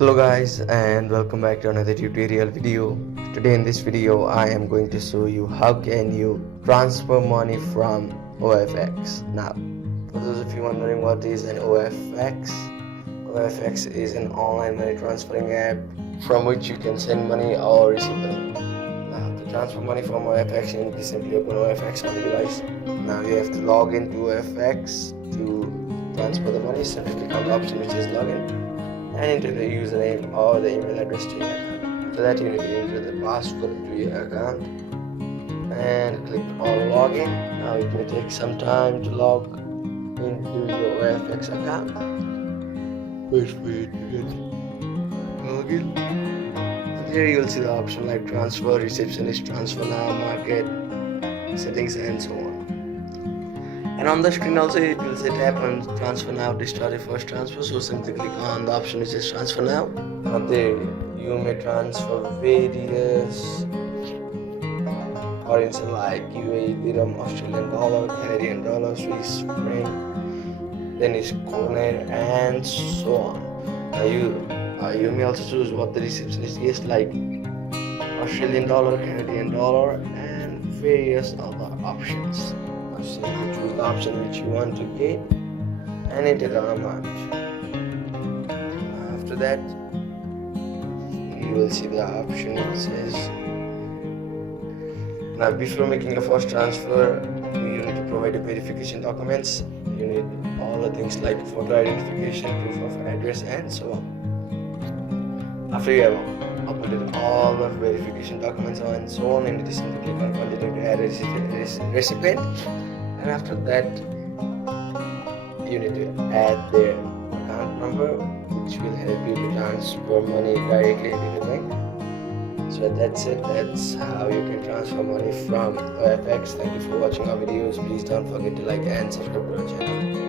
Hello guys, and welcome back to another tutorial video. Today in this video I am going to show you how can you transfer money from OFX. Now for those of you wondering what is an OFX is an online money transferring app from which you can send money or receive money. Now to transfer money from OFX, you need to simply open OFX on the device. Now you have to log into OFX to transfer the money. Simply click on the option which is login and enter the username or the email address to your account. After that, you need to enter the password to your account and click on login. Now it may take some time to log into your OFX account. Wait for it to get login. And here you will see the option like transfer, receptionist, transfer now, market, settings, and so on. And on the screen also it will say tap on transfer now to start your first transfer. So simply click on the option which is transfer now. Now there you may transfer various currency like UAE dirham, Australian dollar, Canadian dollar, Swiss franc, Danish kroner, and so on. Now you may also choose what the receptionist is like Australian dollar, Canadian dollar, and various other options. Simply choose the option which you want to get and enter the amount. After that, you will see the option which says, now before making a first transfer, you need to provide the verification documents. You need all the things like photo identification, proof of address, and so on. After you have uploaded all the verification documents and so on, and you simply click on continue to add a recipient. And after that, you need to add their account number, which will help you to transfer money directly into the bank. So that's it. That's how you can transfer money from OFX. Thank you for watching our videos. Please don't forget to like and subscribe to our channel.